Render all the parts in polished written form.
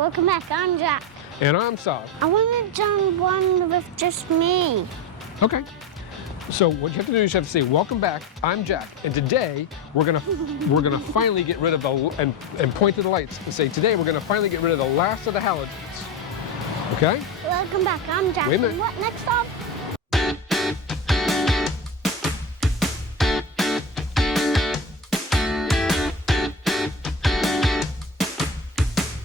Welcome back, I'm Jack. And I'm Saav. I want to join one with just me. Okay. So what you have to do is you have to say, welcome back, I'm Jack. And today, we're gonna finally get rid of the, and point to the lights and say, today we're gonna finally get rid of the last of the halogens. Okay? Welcome back, I'm Jack. Wait a minute. And what next, Saav?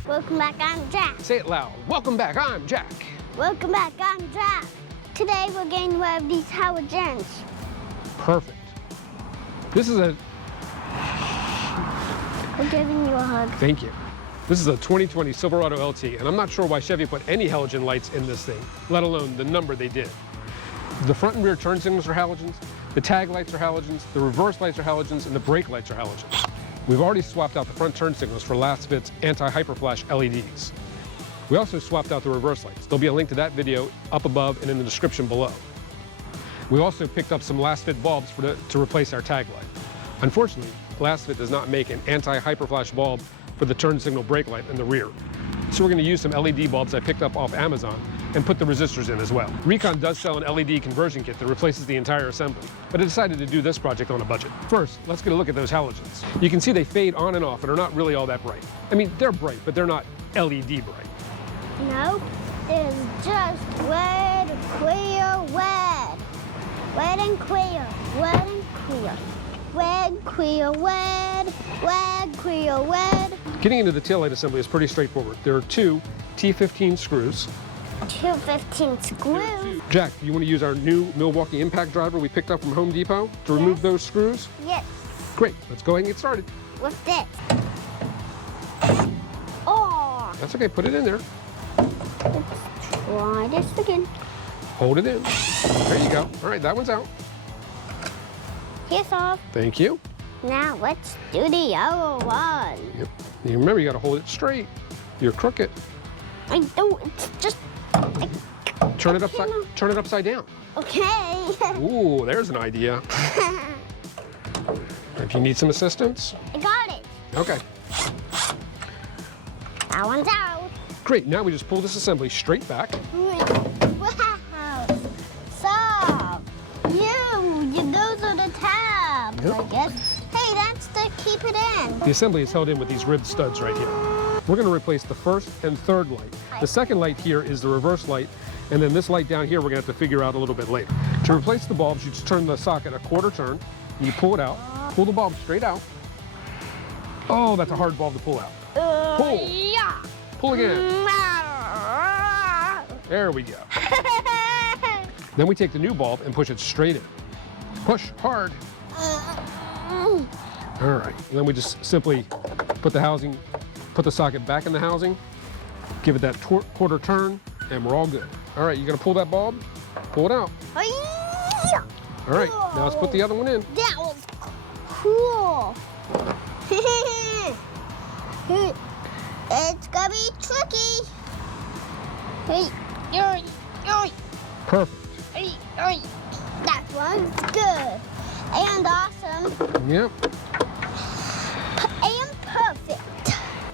Welcome back, I'm Jack. Say it loud. Welcome back, I'm Jack. Welcome back, I'm Jack. Today we're getting rid of these halogens. Perfect. This is a... We're giving you a hug. Thank you. This is a 2020 Silverado LT, and I'm not sure why Chevy put any halogen lights in this thing, let alone the number they did. The front and rear turn signals are halogens, the tag lights are halogens, the reverse lights are halogens, and the brake lights are halogens. We've already swapped out the front turn signals for last fit's anti-hyperflash LEDs. We also swapped out the reverse lights. There'll be a link to that video up above and in the description below. We also picked up some last fit bulbs to replace our tag light. Unfortunately, last fit does not make an anti-hyperflash bulb for the turn signal brake light in the rear. So we're going to use some LED bulbs I picked up off Amazon and put the resistors in as well. Recon does sell an LED conversion kit that replaces the entire assembly, but I decided to do this project on a budget. First, let's get a look at those halogens. You can see they fade on and off and are not really all that bright. I mean, they're bright, but they're not LED bright. No, it's just red, clear, red. Red and clear, red and clear. Red, clear, red, red, clear, red. Getting into the taillight assembly is pretty straightforward. There are two T15 screws. 215 screws. Jack, you want to use our new Milwaukee impact driver we picked up from Home Depot to remove those screws? Yes. Great, let's go ahead and get started. What's this? Oh. That's okay, put it in there. Let's try this again. Hold it in. There you go. All right, that one's out. Here's off. Thank you. Now let's do the other one. Yep. You remember, you got to hold it straight. You're crooked. I don't, it's just... Turn it upside down. Okay. Ooh, there's an idea. If you need some assistance. I got it. Okay. That one's out. Great, now we just pull this assembly straight back. Wow. So, those are the tabs, Yep. I guess. Hey, that's to keep it in. The assembly is held in with these ribbed studs right here. We're going to replace the first and third light. The second light here is the reverse light, and then this light down here we're going to have to figure out a little bit later. To replace the bulbs, you just turn the socket a quarter turn, and you pull it out, pull the bulb straight out. Oh, that's a hard bulb to pull out. Pull. Yeah. Pull again. There we go. Then we take the new bulb and push it straight in. Push hard. All right, and then we just simply put the socket back in the housing, give it that quarter turn, and we're all good. All right, you gonna pull that bulb? Pull it out. All right, now let's put the other one in. That was cool. It's gonna be tricky. Perfect. That one's good and awesome Yep. and perfect.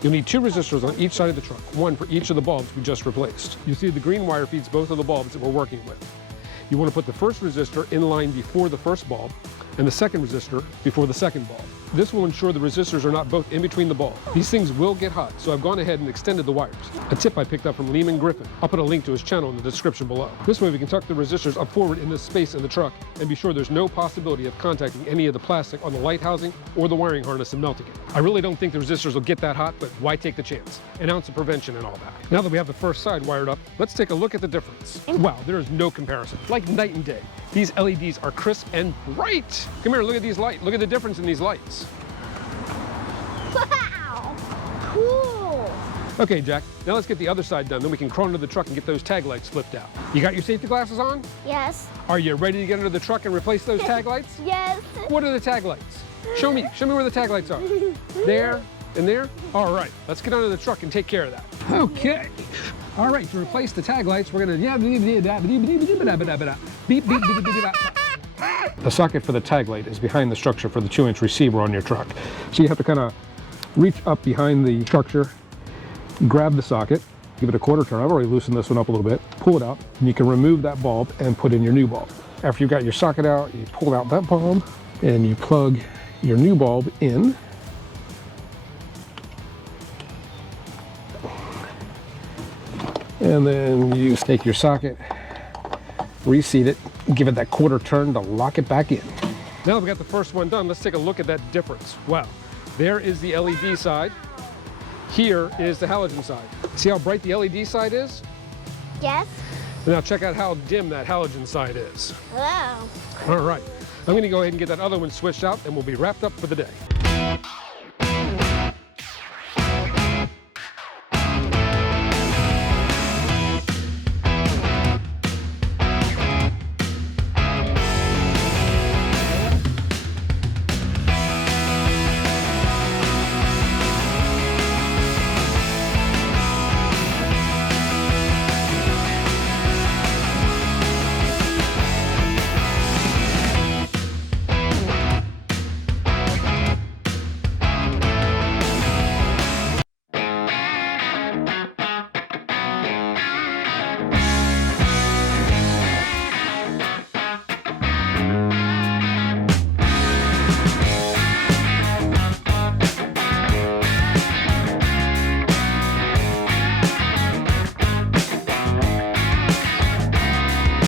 You'll need two resistors on each side of the truck, one for each of the bulbs we just replaced. You see the green wire feeds both of the bulbs that we're working with. You want to put the first resistor in line before the first bulb and the second resistor before the second bulb. This will ensure the resistors are not both in between the bulb. These things will get hot, so I've gone ahead and extended the wires. A tip I picked up from Leaman Griffin. I'll put a link to his channel in the description below. This way we can tuck the resistors up forward in this space in the truck and be sure there's no possibility of contacting any of the plastic on the light housing or the wiring harness and melting it. I really don't think the resistors will get that hot, but why take the chance? An ounce of prevention and all that. Now that we have the first side wired up, let's take a look at the difference. Wow, there is no comparison. Like night and day. These LEDs are crisp and bright. Come here, look at these lights. Look at the difference in these lights. Wow, cool. Okay, Jack, now let's get the other side done, then we can crawl into the truck and get those tag lights flipped out. You got your safety glasses on? Yes. Are you ready to get under the truck and replace those tag lights? Yes. What are the tag lights? Show me where the tag lights are. There and there? All right, let's get under the truck and take care of that. Okay. All right, to replace the tag lights, we're gonna The socket for the tag light is behind the structure for the 2-inch receiver on your truck. So you have to kind of reach up behind the structure grab the socket, give it a quarter turn. I've already loosened this one up a little bit. Pull it out, and you can remove that bulb and put in your new bulb. After you've got your socket out, you pull out that bulb, and you plug your new bulb in. And then you take your socket, reseat it, give it that quarter turn to lock it back in. Now that we got the first one done, let's take a look at that difference. Wow, there is the LED side. Here is the halogen side. See how bright the LED side is? Yes. Now check out how dim that halogen side is. Wow. All right, I'm gonna go ahead and get that other one switched out and we'll be wrapped up for the day.